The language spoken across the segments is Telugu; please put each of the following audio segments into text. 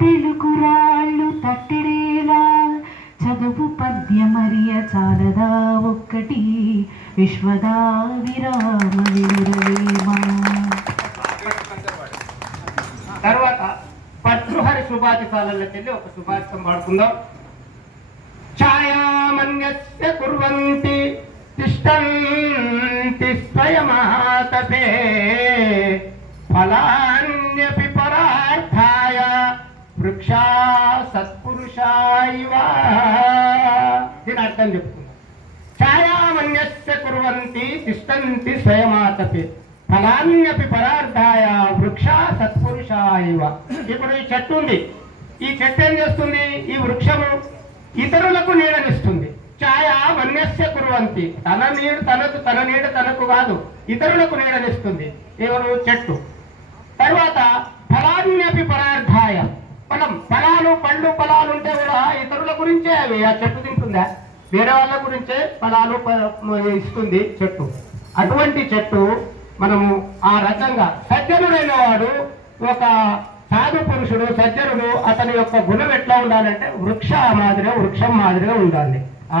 తెలుగురాళ్ళు తట్టిడేలా. చదువు పద్యమరియ చాలదా ఒక్కటి. విశ్వదా విరామ వినురవేమా తర్వాత భర్తృహరి శుభాధికాలంలోకి వెళ్ళి ఒక శుభాషితం పాడుకుందాం. ఛాయామన్యస్య కుర్వంతి తిష్టంతి స్వయమాతపే ఫలా వృక్షా సత్పురుషాయివ దీని అర్థం చెప్పుకుందాం. ఛాయామన్యస్య కుర్వంతి తిష్టంతి స్వయమాతపి. ఫలాన్యపి పరార్థాయ వృక్ష సత్పురుషాయివ ఇప్పుడు ఈ చెట్టు ఉంది. ఈ చెట్టు ఏం చేస్తుంది? ఈ వృక్షము ఇతరులకు నీడనిస్తుంది. ఛాయ వన్యస్య కుర్వంతి. తన నీడు తనకు తన నీడ తనకు కాదు ఇతరులకు నీడనిస్తుంది. ఎవరు? చెట్టు. తర్వాత ఫలాన్యపి పరార్థాయ. మనం ఫలాలు పండ్లు ఫలాలు ఉంటే కూడా ఇతరుల గురించే అవి. ఆ చెట్టు తింటుందా? వేరే వాళ్ళ గురించే ఫలాలు ప- ఇస్తుంది చెట్టు. అటువంటి చెట్టు మనము ఆ రకంగా సజ్జనుడైన వాడు ఒక సాధు పురుషుడు సజ్జనుడు అతని యొక్క గుణం ఎట్లా ఉండాలంటే వృక్ష మాదిరిగా వృక్షం మాదిరిగా ఉండాలి. ఆ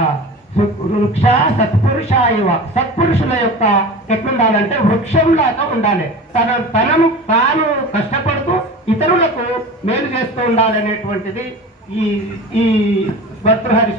వృక్ష సత్పురుష ఇవ సత్పురుషుల యొక్క ఎట్లుండాలంటే వృక్షంలాగా ఉండాలి. తన తనను తాను కష్టపడుతూ ఉండాలనేటువంటిది ఈ ఈ భర్తృహరి